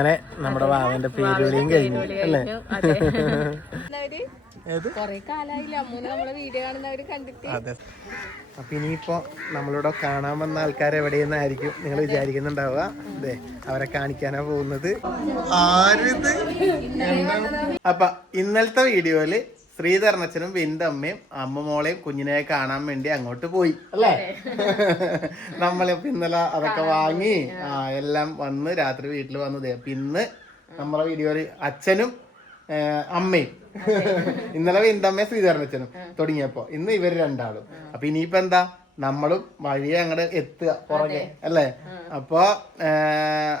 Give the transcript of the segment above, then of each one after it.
അങ്ങനെ നമ്മുടെ വാവന്റെ പേരുവിളിയും കഴിഞ്ഞു അല്ലേ? അതെ. അപ്പൊ ഇനിയിപ്പോ നമ്മളിവിടെ കാണാൻ വന്ന ആൾക്കാർ എവിടെയെന്നായിരിക്കും നിങ്ങൾ വിചാരിക്കുന്നുണ്ടാവുക. അതെ, അവരെ കാണിക്കാനാ പോകുന്നത്. ആരിത്? അപ്പൊ ഇന്നലത്തെ വീഡിയോയില് ശ്രീധരനച്ഛനും വിന്തമ്മയും അമ്മ മോളെയും കുഞ്ഞിനെ കാണാൻ വേണ്ടി അങ്ങോട്ട് പോയി അല്ലേ? നമ്മളിപ്പോ ഇന്നലെ അതൊക്കെ വാങ്ങി എല്ലാം വന്ന് രാത്രി വീട്ടിൽ വന്നത്. അപ്പൊ ഇന്ന് നമ്മളെ വീഡിയോയില് അച്ഛനും അമ്മയും ഇന്നലെ വിന്തമ്മയും ശ്രീധരനച്ഛനും തുടങ്ങിയപ്പോ ഇന്ന് ഇവര് രണ്ടാളും. അപ്പൊ ഇനിയിപ്പോ എന്താ, നമ്മളും വഴിയെ അങ്ങോട്ട് എത്തുക പുറകെ അല്ലേ? അപ്പൊ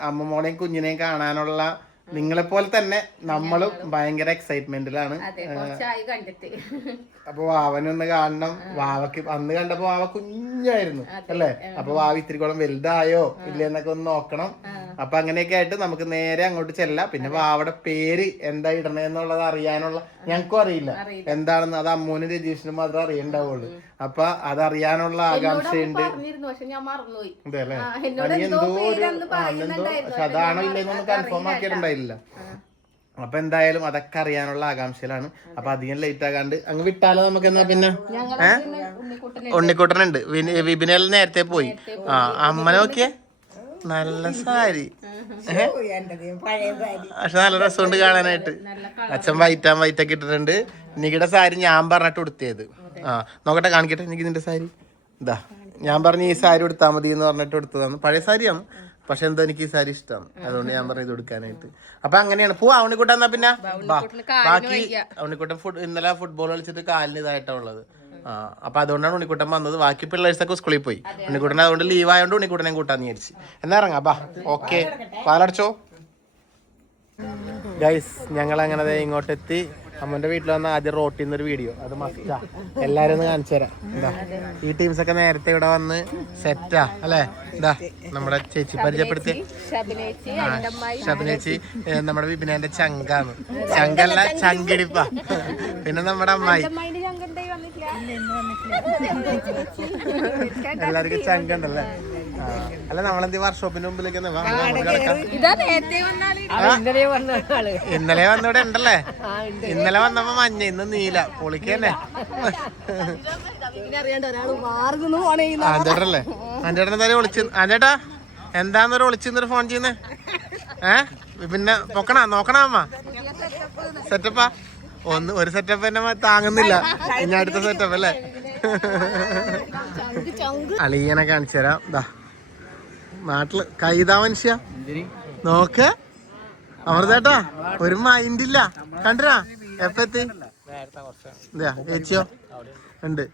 അമ്മ മോളെയും കുഞ്ഞിനെയും കാണാനുള്ള നിങ്ങളെപ്പോലെ തന്നെ നമ്മളും ഭയങ്കര എക്സൈറ്റ്മെന്റിലാണ്. അപ്പൊ വാവനൊന്ന് കാണണം. വാവക്ക് അന്ന് കണ്ടപ്പോ വാവ കുഞ്ഞായിരുന്നു അല്ലേ? അപ്പൊ വാവ ഇത്തിരിക്കോളം വലുതായോ ഇല്ലെന്നൊക്കെ ഒന്ന് നോക്കണം. അപ്പൊ അങ്ങനെയൊക്കെ ആയിട്ട് നമുക്ക് നേരെ അങ്ങോട്ട് ചെല്ലാം. പിന്നെ വാവയുടെ പേര് എന്താ ഇടണേന്നുള്ളത് അറിയാനുള്ള ഞങ്ങൾക്കും അറിയില്ല എന്താണെന്ന്. അത് അമ്മൂനും രജീഷിനും മാത്രമേ അറിയണ്ടാവുള്ളൂ. അപ്പൊ അതറിയാനുള്ള ആകാംക്ഷയുണ്ട്. അതെ അല്ലേ? എന്തോ പക്ഷെ അതാണോ ഇല്ലെന്നൊന്നും കൺഫേം ആക്കിയിട്ടുണ്ടായില്ല. അപ്പൊ എന്തായാലും അതൊക്കെ അറിയാനുള്ള ആകാംക്ഷയിലാണ്. അപ്പൊ അധികം ലേറ്റ് ആകാണ്ട് അങ്ങ് വിട്ടാലോ നമുക്ക്. എന്നാ പിന്നെ ഉണ്ണിക്കുട്ടനുണ്ട്. വിപിനെല്ലാം നേരത്തെ പോയി. അമ്മ നോക്കിയേ, നല്ല സാരി. പക്ഷെ നല്ല രസമുണ്ട് കാണാനായിട്ട്. അച്ഛൻ വൈറ്റൊക്കെ ഇട്ടിട്ടുണ്ട്. നികിടെ സാരി ഞാൻ പറഞ്ഞിട്ട് ഉടുത്തിയത്. നോക്കട്ടെ, കാണിക്കട്ടെ എനിക്ക് നിന്റെ സാരി. ഇതാ ഞാൻ പറഞ്ഞു ഈ സാരി ഉടുത്താൽ മതി എന്ന് പറഞ്ഞിട്ട് എടുത്തതാണ്. പഴയ സാരിയാണ്, പക്ഷെ എന്തോ എനിക്ക് ഈ സാരി ഇഷ്ടമാണ്. അതുകൊണ്ട് ഞാൻ പറഞ്ഞു ഇത് കൊടുക്കാനായിട്ട്. അപ്പൊ അങ്ങനെയാണ്. പോവാ ഉണ്ണിക്കുട്ടൻ. എന്നാ പിന്നെ ബാക്കി ഉണ്ണിക്കുട്ടൻ ഇന്നലെ ഫുട്ബോൾ കളിച്ചിട്ട് കാലിന് ഇതായിട്ടാ ഉള്ളത്. അപ്പൊ അതുകൊണ്ടാണ് ഉണ്ണിക്കുട്ടൻ വന്നത്. ബാക്കി പിള്ളേഴ്സൊക്കെ സ്കൂളിൽ പോയി. ഉണ്ണിക്കുട്ടൻ അതുകൊണ്ട് ലീവ് ആയതുകൊണ്ട് ഉണ്ണിക്കുട്ടനെ കൂട്ടാന്ന് വിചാരിച്ചു. എന്നാ ഇറങ്ങാം. ബാ ഓക്കെ, പാലടച്ചോ ഗൈസ്. ഞങ്ങൾ അങ്ങനെ ഇങ്ങോട്ട് എത്തി. അമ്മന്റെ വീട്ടിൽ വന്ന ആദ്യം റോട്ടിൽ നിന്നൊരു വീഡിയോ, അത് മസ്റ്റാ. എല്ലാരും ഒന്ന് കാണിച്ചു തരാം. എന്താ ഈ ടീംസ് ഒക്കെ നേരത്തെ ഇവിടെ വന്ന് സെറ്റാ അല്ലെ? എന്താ നമ്മുടെ ചേച്ചി പരിചയപ്പെടുത്തി, ഷബിനേച്ചി നമ്മുടെ വിപിനേന്റെ ചങ്കാന്ന്. ചങ്കല്ല ചങ്കിടിപ്പ. പിന്നെ നമ്മുടെ അമ്മായി. എല്ലാവർക്കും ചങ്കുണ്ടല്ലേ? അല്ല നമ്മളെന്ത് വർക്ക്ഷോപ്പിന്റെ മുമ്പിലേക്ക് ഇന്നലെ വന്നിവിടെ ഉണ്ടല്ലേ? ഇന്നലെ വന്നപ്പോ മഞ്ഞ, ഇന്ന് നീല. പൊളിക്കന്നെ. ആഞ്ചേട്ടനല്ലേ? ആഞ്ചേട്ടൻ എന്തായാലും വിളിച്ചു. ആഞ്ചേട്ടാ എന്താന്നൊരു വിളിച്ചിന്നൊരു ഫോൺ ചെയ്യുന്നേ? പിന്നെ നോക്കണ അമ്മ സെറ്റപ്പാ. ഒരു സെറ്റപ്പ് തന്നെ താങ്ങുന്നില്ല. ഇനി അടുത്ത സെറ്റപ്പ് അല്ലേ? അളിയനെ കാണിച്ചു തരാം. ഇതാ നാട്ടില് കൈതാ മനുഷ്യ നോക്ക്. അമൃതേട്ടാ ഒരു മൈൻഡില്ല. കണ്ടിരാ എപ്പ എത്തി? ചേച്ചിയോ ഉണ്ട്.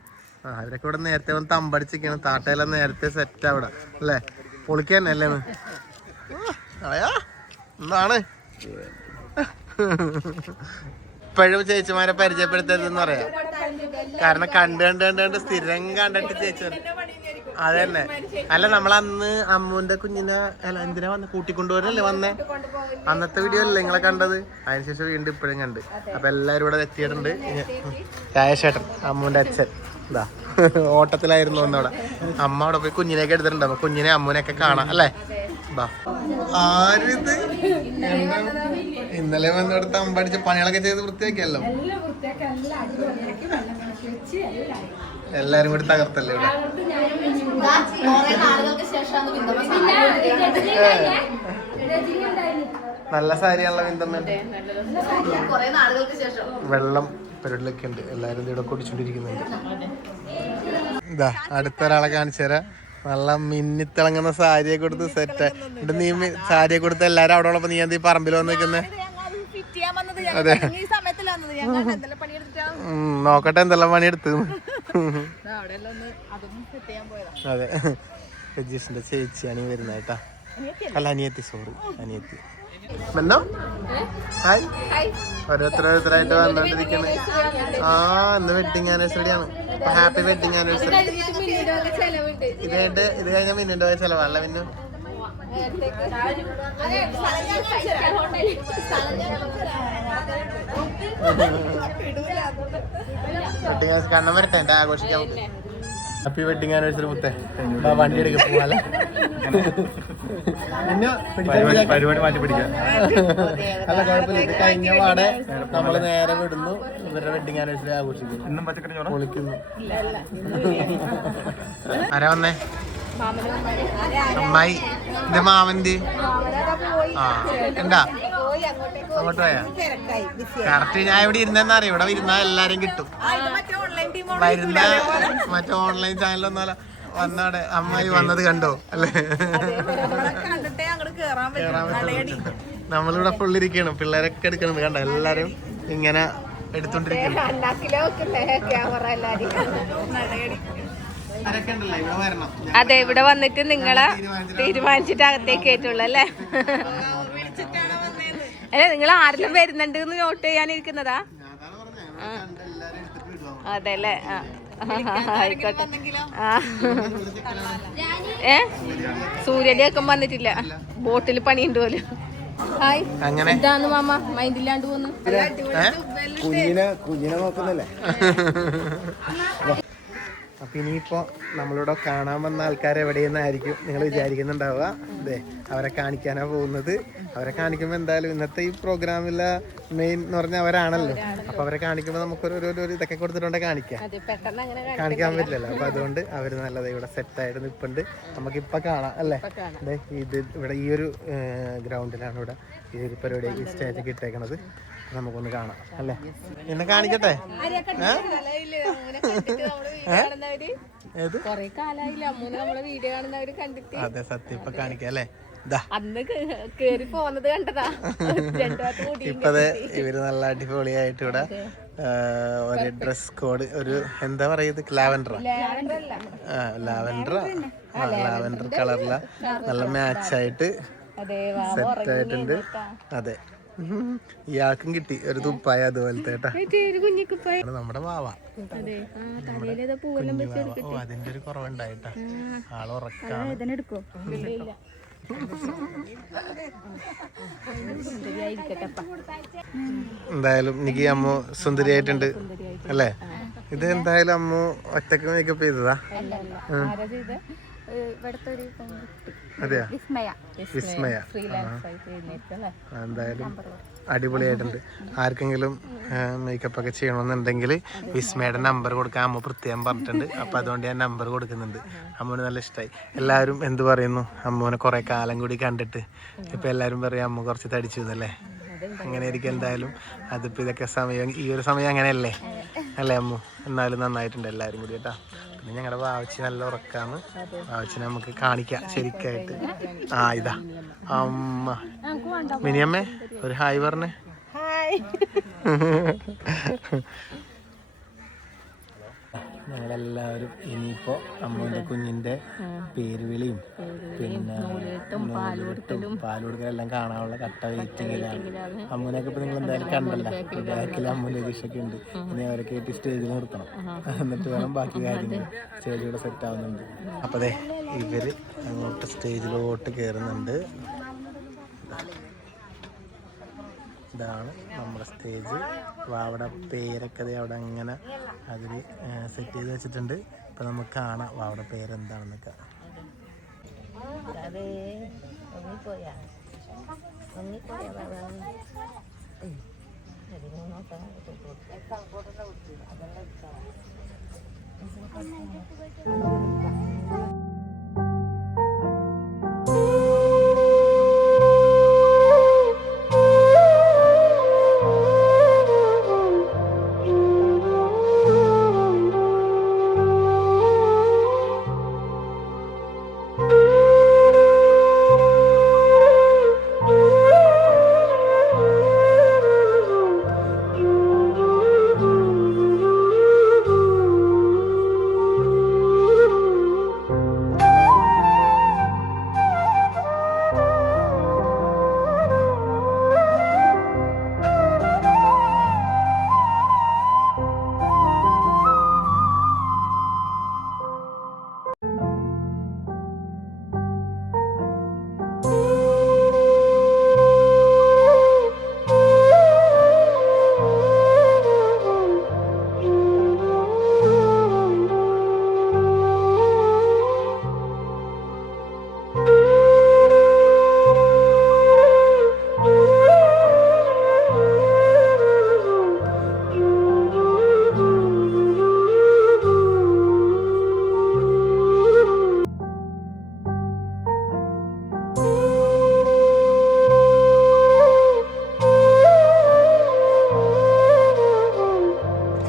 അവരൊക്കെ ഇവിടെ നേരത്തെ വന്ന് തമ്പടിച്ചിരിക്കണം. താട്ടയെല്ലാം നേരത്തെ സെറ്റ് അവിടെ അല്ലേ? പൊളിക്കന്നെ അല്ലേ? എന്താണ് ഇപ്പോഴും ചേച്ചിമാരെ പരിചയപ്പെടുത്തരുതെന്ന് പറയാം. കാരണം കണ്ട് സ്ഥിരം കണ്ടിട്ട് ചേച്ചി അതന്നെ. അല്ല നമ്മളന്ന് അമ്മൂന്റെ കുഞ്ഞിനെ എന്തിനാ വന്ന് കൂട്ടിക്കൊണ്ടുവരല്ലേ വന്നേ? അന്നത്തെ വീഡിയോ അല്ലേ നിങ്ങളെ കണ്ടത്? അതിനുശേഷം വീണ്ടും ഇപ്പോഴും കണ്ട്. അപ്പൊ എല്ലാരും ഇവിടെ എത്തിയിട്ടുണ്ട്. രാജേഷേട്ടൻ അമ്മൂന്റെ അച്ഛൻ എന്താ ഓട്ടത്തിലായിരുന്നു ഒന്നവിടെ. അമ്മ അവിടെ പോയി കുഞ്ഞിനെയൊക്കെ എടുത്തിട്ടുണ്ട്. അപ്പൊ കുഞ്ഞിനെ അമ്മൂനെയൊക്കെ കാണാം അല്ലേ? ആരിത്? ഇന്നലെ വന്നിടത്ത് അമ്പടിച്ച് പണികളൊക്കെ ചെയ്ത് വൃത്തിയാക്കിയല്ലോ. എല്ലാരും കൂടി തകർത്തല്ലേ ഇവിടെ? നല്ല സാരിയാണല്ലോ വിന്തമ്മ. വെള്ളം പരിപാടിയിലൊക്കെ ഉണ്ട്. എല്ലാരും ഇവിടെ കുടിച്ചോണ്ടിരിക്കുന്നുണ്ട്. ഇതാ അടുത്തൊരാളെ കാണിച്ചു തരാം. നല്ല മിന്നിത്തിളങ്ങുന്ന സാരിയെ കൊടുത്ത് സെറ്റ്. എന്നിട്ട് നീ സാരിയെ കൊടുത്ത് എല്ലാരും അവിടെ ഉള്ളപ്പോ നീ എന്താ ഈ പറമ്പിൽ വന്ന് നിൽക്കുന്നേ? അതെ, നോക്കട്ടെ എന്തെല്ലാം പണിയെടുത്ത്. അതെ, രജീഷിന്റെ ചേച്ചിയാണ് ഈ വരുന്നത് കേട്ടാ. അല്ല അനിയത്തി, സോറി അനിയത്തി. എന്തോ ഓരോരുത്തരായിട്ട് വന്നോണ്ടിരിക്കുന്നത്. ഇന്ന് വെഡിങ് ആനിവേഴ്സറി ആണ്. Happy wedding anniversary. ഇത് കഴിഞ്ഞ മിന്നുന്റെ ചെലവാണല്ലേ മിന്നു? കണ്ണം വരട്ടെ എന്റെ ആഘോഷിക്കാൻ. ഹാപ്പി വെഡിങ് ആനിവേഴ്സറി മുത്തേ. വണ്ടി എടുക്ക പോവാല്ലേ? പരിപാടി മാറ്റി പിടിക്കാം. അല്ല കുഴപ്പമില്ല. ഇത് കഴിഞ്ഞ പാടെ നമ്മള് നേരെ വിടുന്നു, ഇവരുടെ വെഡിങ് ആനിവേഴ്സറി ആഘോഷിക്കുന്നു. ഇന്നും പച്ചക്കറി ചോറ് വിളിക്കുന്നു. ആരാ വന്നേ? അമ്മായി. എന്റെ മാമന്റെ എന്താ അങ്ങോട്ട് പോയാ? കറക്റ്റ് ഞാൻ ഇവിടെ ഇരുന്നെന്നറിയാം. ഇവിടെ ഇരുന്നാ എല്ലാരും കിട്ടും. വരുന്ന മറ്റേ ഓൺലൈൻ ചാനലൊന്നുമല്ല. വന്നവിടെ അമ്മായി വന്നത് കണ്ടോ അല്ലേ? നമ്മളിവിടെ ഫുള്ളിരിക്കണം. പിള്ളേരൊക്കെ എടുക്കണം. കണ്ടോ എല്ലാരും ഇങ്ങനെ എടുത്തോണ്ടിരിക്കണം. അതെ, ഇവിടെ വന്നിട്ട് നിങ്ങളെ തീരുമാനിച്ചിട്ട് അകത്തേക്ക് കയറ്റുള്ളൂ അല്ലേ? അല്ലെ, നിങ്ങൾ ആരെല്ലാം വരുന്നുണ്ട് എന്ന് നോട്ട് ചെയ്യാനിരിക്കുന്നതാ? അതെ അല്ലേ? ആയിക്കോട്ടെ. സൂര്യലേക്കം വന്നിട്ടില്ല. ബോട്ടിൽ പണിയുണ്ട് പോലും. ഹായ്, ഇതാന്ന് മാമ മൈൻഡില്ലാണ്ട് പോന്നു. കുഞ്ഞിനെ നോക്കുന്നില്ലേ? അപ്പൊ ഇനിയിപ്പോ നമ്മളിവിടെ കാണാൻ വന്ന ആൾക്കാർ എവിടെയെന്നായിരിക്കും നിങ്ങൾ വിചാരിക്കുന്നുണ്ടാവുക. അതെ, അവരെ കാണിക്കാനാ പോകുന്നത്. അവരെ കാണിക്കുമ്പോൾ എന്തായാലും ഇന്നത്തെ ഈ പ്രോഗ്രാമിലെ മെയിൻ എന്ന് പറഞ്ഞാൽ അവരാണല്ലോ. അപ്പൊ അവരെ കാണിക്കുമ്പോൾ നമുക്കൊരു ഇതൊക്കെ കൊടുത്തിട്ടുണ്ടെ കാണിക്കാൻ പറ്റില്ലല്ലോ. അപ്പൊ അതുകൊണ്ട് അവര് നല്ലത് ഇവിടെ സെറ്റായിട്ട് നിൽപ്പുണ്ട്. നമുക്കിപ്പൊ കാണാം അല്ലേ? അതെ, ഇത് ഇവിടെ ഈ ഒരു ഗ്രൗണ്ടിലാണ് ഇവിടെ ഈ ഒരു പരിപാടി ഈ സ്റ്റേജൊക്കെ ഇട്ടേക്കണത്. നമുക്കൊന്ന് കാണാം അല്ലേ? എന്നെ കാണിക്കട്ടെ? അതെ, സത്യം. ഇപ്പൊ കാണിക്കാം അല്ലേ? ഇപ്പത് ഇവര് നല്ല അടിപൊളിയായിട്ട് ഇവിടെ ഒരു ഡ്രസ് കോഡ്, ഒരു എന്താ പറയുന്നത്, ലാവൻഡർ കളറില നല്ല മാച്ചായിട്ട് സെറ്റ് ആയിട്ടുണ്ട്. അതെ, ഇയാൾക്കും കിട്ടി ഒരു തുപ്പായ അതുപോലത്തെ കേട്ടാ. നമ്മുടെ വാവ അതിന്റെ ഒരു കുറവുണ്ടായിട്ടാ. ആള് ഉറക്കാണ്. എന്തായാലും എനിക്ക് അമ്മു സുന്ദരിയായിട്ടുണ്ട് അല്ലേ? ഇത് എന്തായാലും അമ്മു ഒറ്റക്ക് മേക്കപ്പ് ചെയ്തതാ? അതെയാ, വിസ്മയ. എന്തായാലും അടിപൊളിയായിട്ടുണ്ട്. ആർക്കെങ്കിലും മേക്കപ്പ് ഒക്കെ ചെയ്യണമെന്നുണ്ടെങ്കിൽ വിസ്മയുടെ നമ്പർ കൊടുക്കാൻ അമ്മ പ്രത്യേകം പറഞ്ഞിട്ടുണ്ട്. അപ്പൊ അതുകൊണ്ട് ഞാൻ നമ്പർ കൊടുക്കുന്നുണ്ട്. അമ്മൂന് നല്ല ഇഷ്ടമായി. എല്ലാവരും എന്ത് പറയുന്നു, അമ്മൂനെ കുറെ കാലം കൂടി കണ്ടിട്ട് ഇപ്പൊ എല്ലാരും പറയും അമ്മ കുറച്ച് തടിച്ചു എന്നല്ലേ? അങ്ങനെ ആയിരിക്കും എന്തായാലും. അതിപ്പോ ഇതൊക്കെ സമയം, ഈ ഒരു സമയം അങ്ങനെയല്ലേ അല്ലേ അമ്മു? എന്നാലും നന്നായിട്ടുണ്ട് എല്ലാവരും കൂടി കേട്ടാ. പിന്നെ ഞങ്ങളുടെ വാവച്ചി നല്ല ഉറക്കാന്ന്. വാവച്ചിനെ നമുക്ക് കാണിക്കാം ശരിക്കായിട്ട്. ഇതാ അമ്മ. മിനിയമ്മേ ഒരു ഹായ് പറഞ്ഞേ. ഞങ്ങളെല്ലാവരും ഇനിയിപ്പോ അമ്മൂന്റെ കുഞ്ഞിന്റെ പേരുവിളിയും പിന്നെ പാലുകൊടുക്കലെല്ലാം കാണാനുള്ള കട്ട വെയിറ്റിങ്ങിലാണ്. അമ്മൂനൊക്കെ ഇപ്പൊ നിങ്ങൾ എന്തായാലും കണ്ടല്ലോ. ബാക്കിൽ അമ്മൂന്റെ ദിശയൊക്കെ ഉണ്ട്. ഇനി അവരെ കയറ്റി സ്റ്റേജിൽ നിർത്തണം. എന്നിട്ട് വേണം ബാക്കി കാര്യങ്ങൾ. സ്റ്റേജ് ഇവിടെ സെറ്റ് ആവുന്നുണ്ട്. അപ്പൊ അതെ, ഇവര് അങ്ങോട്ട് സ്റ്റേജിലോട്ട് കയറുന്നുണ്ട്. ഇതാണ് നമ്മുടെ സ്റ്റേജ്. വാവയുടെ പേരൊക്കെ അവിടെ അങ്ങനെ അതിൽ സെറ്റ് ചെയ്ത് വെച്ചിട്ടുണ്ട്. ഇപ്പൊ നമുക്ക് കാണാം വാവയുടെ പേരെന്താണെന്നൊക്കെ.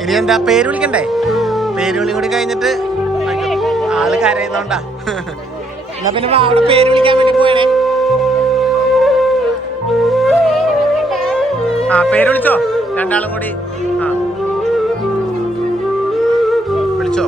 ഇനി എന്താ പേര് വിളിക്കണ്ടേ? പേര് വിളി കൂടി കഴിഞ്ഞിട്ട് ആള് കരയുന്നോണ്ടാ. എന്നാ പിന്നെ അവിടെ പേര് വിളിക്കാൻ വേണ്ടി പോയേ. ആ പേര് വിളിച്ചോ രണ്ടാളും കൂടി. ആ വിളിച്ചോ.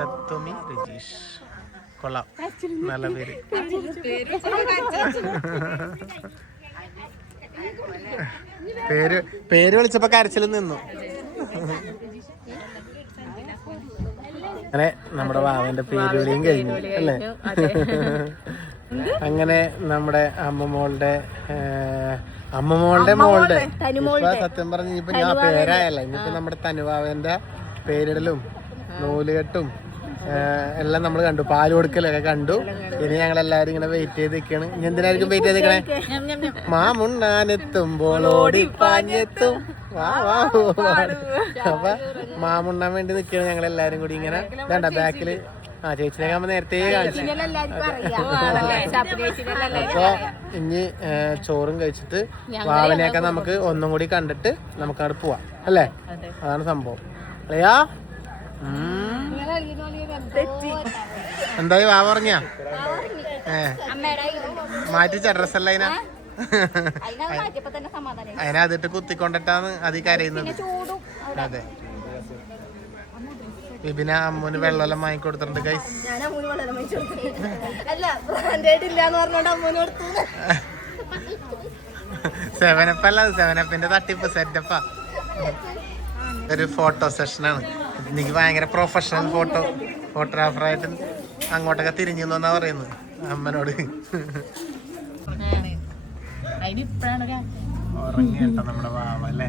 തത്വമി രജീഷ് കൊള്ളാം, നല്ല പേര്. പേര് വിളിച്ചപ്പോ കരച്ചിൽ നിന്നു. അങ്ങനെ നമ്മുടെ വാവന്റെ പേര് വിളിയും കഴിഞ്ഞു അല്ലേ? അങ്ങനെ നമ്മുടെ അമ്മമോളുടെ മോളുടെ സത്യം പറഞ്ഞ ഇനിയിപ്പോ ഞാൻ പേരായല്ല, ഇനിയിപ്പോ നമ്മുടെ തനുവാവന്റെ പേരിടലും നൂലുകെട്ടും എല്ലാം നമ്മൾ കണ്ടു, പാല് കൊടുക്കലൊക്കെ കണ്ടു. ഇനി ഞങ്ങൾ എല്ലാരും ഇങ്ങനെ വെയിറ്റ് ചെയ്ത് നിൽക്കാണ്. ഇനി എന്തിനായിരിക്കും വെയിറ്റ് ചെയ്ത് നിൽക്കണേ? മാമുണ്ണാനെത്തുമ്പോൾ ഓടിപ്പാഞ്ഞെത്തും വാ വാ. അപ്പൊ മാമുണ്ണാൻ വേണ്ടി നിൽക്കുകയാണ് ഞങ്ങൾ എല്ലാരും കൂടി. ഇങ്ങനെ വേണ്ട ബാക്കില് ചേച്ചിനെ ആകുമ്പോ നേരത്തെ കാണിച്ചു. അപ്പൊ ഇനി ചോറും കഴിച്ചിട്ട് വാവനെയൊക്കെ നമുക്ക് ഒന്നും കൂടി കണ്ടിട്ട് നമുക്ക് അവിടെ പോവാം അല്ലേ? അതാണ് സംഭവം. അല്ലയാ എന്തായി വാവ പറഞ്ഞ മാറ്റിച്ച ഡ്രസ്സല്ല അതിനകത്തിട്ട് കുത്തിക്കൊണ്ടിട്ടാണ് അത് കരയുന്നത്. അതെ, വിപിന അമ്മൂന് വെള്ളം വാങ്ങിക്കൊടുത്തിട്ടുണ്ട് ഗൈസ്. സെവനപ്പല്ല, സെവനപ്പിന്റെ തട്ടിപ്പ് സെറ്റപ്പാ. ഒരു ഫോട്ടോ സെഷനാണ്. എനിക്ക് ഭയങ്കര പ്രൊഫഷണൽ ഫോട്ടോഗ്രാഫറായിട്ട് അങ്ങോട്ടൊക്കെ തിരിഞ്ഞു എന്നാ പറയുന്നത് അമ്മനോട്. ഉറങ്ങി കേട്ടോ നമ്മുടെ വാവ അല്ലേ?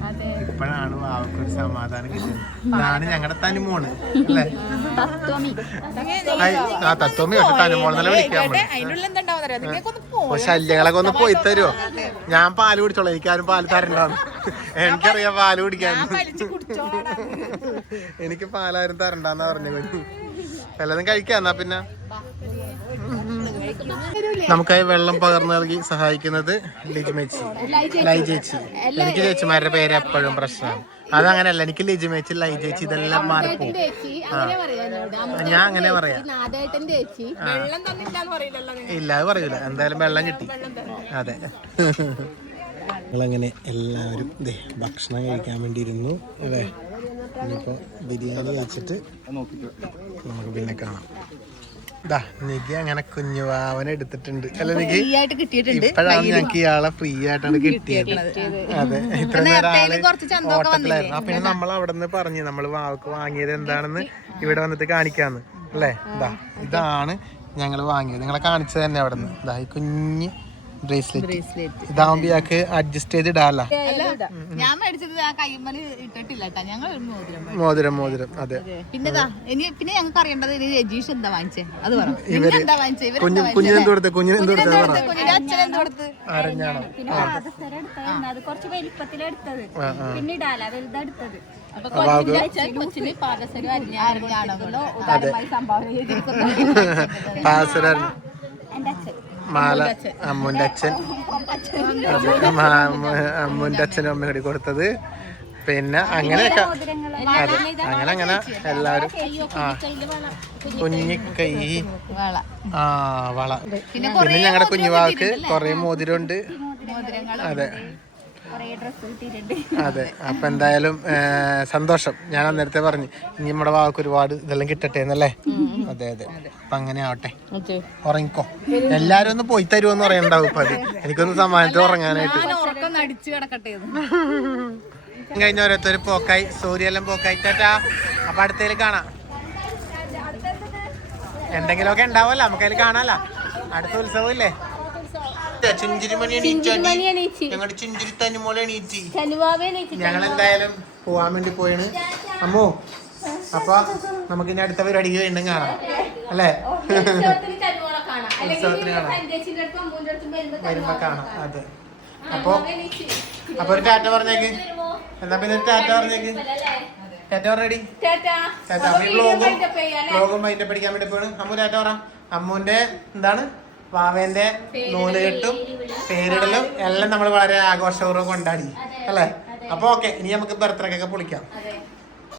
ഇപ്പോഴാണ് വാവക്ക് ഒരു സമാധാനം കിട്ടുന്നത്. ഇതാണ് ഞങ്ങളുടെ തനുമോണ് അല്ലേ? ആ തത്വമി പക്ഷെ തനുമോളെന്നല്ല വിളിക്കാൻ. ശല്യങ്ങളൊക്കെ ഒന്ന് പോയി തരുമോ? ഞാൻ പാല് കുടിച്ചോളാം, എനിക്കാരും പാല് തരണ്ടാണ്. എനിക്കറിയാം പാല് കുടിക്കാൻ. എനിക്ക് പാലാരും തരണ്ടെന്നാ പറഞ്ഞു. വല്ലതും കഴിക്കാം. എന്നാ പിന്നെ നമുക്കായി വെള്ളം പകർന്നു നൽകി സഹായിക്കുന്നത് ലിജിമേച്ചി, ലൈജേച്ചി. എനിക്ക് ചേച്ചിമാരുടെ പേര് എപ്പോഴും പ്രശ്നമാണ്. അതങ്ങനെയല്ല, എനിക്ക് ലിജിമേച്ചി, ലൈജേച്ചി ഇതെല്ലാം മാറിപ്പോകും. ഞാൻ അങ്ങനെ പറയാം. ഇല്ല അത് പറയൂല. എന്തായാലും വെള്ളം കിട്ടി. അതെ, ഞങ്ങളങ്ങനെ എല്ലാവരും ഭക്ഷണം കഴിക്കാൻ വേണ്ടി ഇരുന്നു അല്ലേ? ഇനിയിപ്പോ ബിരിയാണി കഴിച്ചിട്ട് നമുക്ക് പിന്നെ കാണാം. നിക്ക് അങ്ങനെ കുഞ്ഞുവാവനെ എടുത്തിട്ടുണ്ട് അല്ലെ? നിക്ക് ഇപ്പഴാണ് ഞങ്ങക്ക് ഇയാളെ ഫ്രീ ആയിട്ടാണ് കിട്ടിയത്. അതെ, ഇത്ര നേരം ആള് ഹോട്ടലിലായിരുന്നു. അപ്പൊ പിന്നെ നമ്മൾ അവിടെ നിന്ന് പറഞ്ഞു നമ്മൾ വാവക്ക് വാങ്ങിയത് എന്താണെന്ന് ഇവിടെ വന്നിട്ട് കാണിക്കാന്ന് അല്ലേ? ഇതാണ് ഞങ്ങൾ വാങ്ങിയത്. നിങ്ങളെ കാണിച്ചത് തന്നെ അവിടെ നിന്ന്. ഈ കുഞ്ഞ് ബ്രേസ്ലെറ്റ് ഇതാവുമ്പോ ഇയാൾക്ക് അഡ്ജസ്റ്റ് ചെയ്ത് ഇടാല. ഞാൻ മേടിച്ചത് ആ കൈമല് ഇട്ടിട്ടില്ല. മോതിരം അതെ. പിന്നെ ഞങ്ങൾക്ക് അറിയേണ്ടത് രജീഷ് എന്താ വാങ്ങിച്ചേ അത് പറ. കുഞ്ഞിനെന്ത് കൊടുത്ത് അച്ഛനെന്ത് കൊടുത്ത് അരഞ്ഞാണോ? കുറച്ച് വലിപ്പത്തിലെടുത്തത്, പിന്നെ ഇടാല വലുതെടുത്തത്. കൊച്ചിന് പാദസരം അരിഞ്ഞാണോ സംഭാവന ചെയ്തിരിക്കുന്നത് എന്റെ അച്ഛൻ. മാല അമ്മുന്റെ അച്ഛൻ, അമ്മുന്റെ അച്ഛനും അമ്മയോട് കൊടുത്തത്. പിന്നെ അങ്ങനെയൊക്കെ അതെ, അങ്ങനെ എല്ലാവരും കുഞ്ഞിക്കൈ വള. പിന്നെ ഞങ്ങളുടെ കുഞ്ഞുവാക്ക് കൊറേ മോതിരമുണ്ട്. അതെ, അതെ, അപ്പൊ എന്തായാലും സന്തോഷം. ഞാൻ അന്നേരത്തെ പറഞ്ഞു ഇനി നമ്മുടെ വാക്ക് ഒരുപാട് ഇതെല്ലാം കിട്ടട്ടെ എന്നല്ലേ. അതെ അതെ, അപ്പൊ അങ്ങനെ ആവട്ടെ. ഉറങ്ങിക്കോ, എല്ലാരും ഒന്ന് പോയി തരുമെന്ന് പറയണ്ടാവും ഇപ്പൊ. അത് എനിക്കൊന്ന് സമാധാനത്തിൽ ഉറങ്ങാനായിട്ട്. കഴിഞ്ഞ ഓരോരുത്തർ പോക്കായി, സൂര്യയെല്ലാം പോക്കായി. ടാറ്റാ, അപ്പൊ അടുത്തതിൽ കാണാം. എന്തെങ്കിലുമൊക്കെ ഉണ്ടാവല്ലോ, നമുക്കതിൽ കാണാലോ. അടുത്ത ഉത്സവം ഇല്ലേ? ചുഞ്ചിരിമണി ഞങ്ങളുടെ ചുഞ്ചിരി തനിമോളെ എണീറ്റി. ഞങ്ങൾ എന്തായാലും പോവാൻ വേണ്ടി പോയാണ് അമ്മോ. അപ്പൊ നമുക്ക് ഇനി അടുത്ത പരിപാടിക്ക് വീണ്ടും കാണാം അല്ലേ? ഉത്സവത്തിന് കാണാം, വരുമ്പോ കാണാം. അതെ, അപ്പൊ ഒരു ടാറ്റ പറഞ്ഞേക്ക്. എന്നാ പിന്നെ ഒരു ടാറ്റ പറഞ്ഞേക്ക്. ടാറ്റ പറഞ്ഞടി. വ്ലോഗും അതിന്റെ പഠിക്കാൻ വേണ്ടി പോയാണ്. അമ്മു ടാറ്റ പറ. അമ്മുവിന്റെ എന്താണ് വാവേന്റെ നൂലുകെട്ടും പേരിടലും എല്ലാം നമ്മൾ വളരെ ആഘോഷപൂർവ്വം കൊണ്ടാടി അല്ലേ? അപ്പൊ ഓക്കെ, ഇനി നമുക്ക് ബർത്ത്ഡേ ഒക്കെ പൊളിക്കാം.